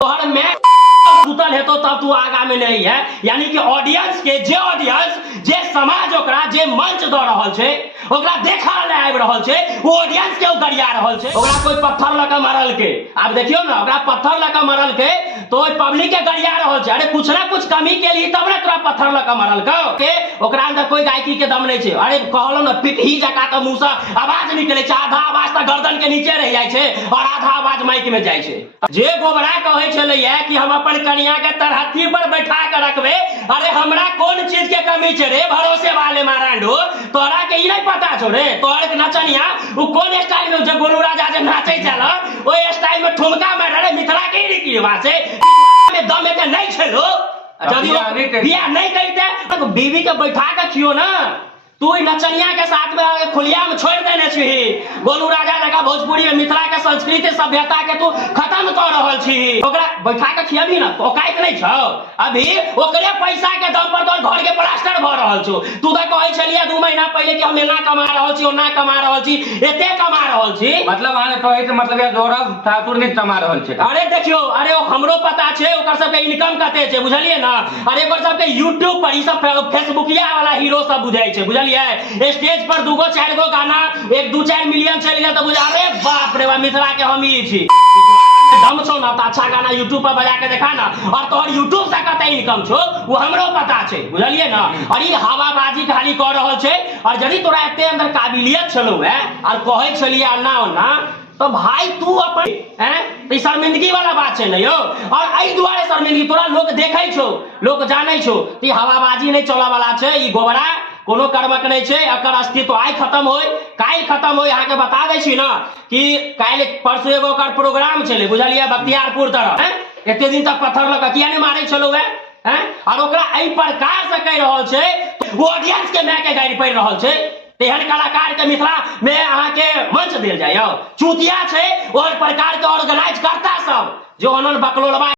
तोहर मैं सुतल है तो तब तू आगा में नहीं है। यानी कि ऑडियंस के जे ऑडियंस जे समाज ओकरा जे मंच द रहल छे ओकरा देखा ले आबि रहल छे वो ऑडियंस के गरिया रहल छे। ओकरा कोई पत्थर लगा मारल के अब देखियो ना ओकरा पत्थर लगा मारल के तो पब्लिक के गरिया रहल छे। अरे कुछ ना कुछ कमी के लिए तब ना तोरा पत्थर लगा मारल के ओकरा अंदर कोई गायकी के दम नहीं छे। अरे कहलो ना पिटही जका त मुंह से आवाज निकले छे आधा आवाज त गर्दन के नीचे रह जाय छे और आधा आवाज माइक में जाय छे। जे गोबरा कहे छले कि हम अपन कन्या के तरहथी पर बैठा के रखबे। अरे हमरा कौन चीज के कमी छे रे भरोसे वाले मारांडो तोरा के ई नहीं पता छो रे। तोहर के नचनिया वो कौन स्टाइल में जो गोलू राजा जे नाचे चला ओ स्टाइल में ठुमका मार रे मिथिला के रीति रिवाज से में दम एते नहीं छलो। जदी बियाह नहीं करते तो बीवी के बैठा के खियो ना तू नचनिया के साथ में खुलिया में छोड़ देने छी। गोलू राजा जगह भोजपुरी में मिथिला के संस्कृति सभ्यता के तू खत्म कर रहल छी। ओकरा बैठा के खियाबी ना औकात नहीं छौ। अभी ओकरे पैसा के दम पर तोर घर के प्लास्टर भ रहल छौ। तू त कहै छलिए 2 महीना पहले कि हम एना कमा रहल छी ओना कमा रहल छी एते कमा रहल छी। मतलब आने कहै के मतलब या गौरव ठाकुर नहीं कमा रहल छे। अरे देखियो अरे हमरो पता छे ओकर सब के इनकम कते छे बुझलिए ना। अरे ओकर सब के YouTube पर ई सब फेसबुकिया वाला हीरो सब बुझाई छे बुझलिए। स्टेज पर 2-4 गो गाना 1-2-4 मिलियन चल गया तो बुझा अरे बाप रे मिथिला के हम ही छी। दम छो ना तो अच्छा गाना यूट्यूब पर बजा के देखा ना और तोहर यूट्यूब से कते इनकम छो वो हमरो पता छे बुझलिए ना। और ई हवाबाजी खाली कर रहल छे और जदी तोरा एते अंदर काबिलियत छलो है और कहै छलिए अन्ना ओना तो भाई तू अपन हैं शर्मिंदगी वाला बात है नहीं हो। और आई दुआरे शर्मिंदगी तोरा लोग देखे छो लोग जाने छो ती हवाबाजी नहीं चला वाला छे। ई गोबरा कोनो कर्मक नहीं छे एकर अस्तित्व आइ खत्म होय काल खत्म होय। यहाँ के बता दे छी ना कि काल परसों एगो ओकर प्रोग्राम चले बुझलिए बख्तियारपुर तरफ एते दिन तक पत्थर लगा किया नहीं मारे छलो है और ओकरा एहि प्रकार से कह रहल छे वो ऑडियंस के मैं के गाड़ी पड़ रहल छे। तेहन कलाकार के मिथिला में अहाँ के मंच देल जाय चूतिया छे और प्रकार के ऑर्गेनाइज करता सब जो अनन बकलोलबा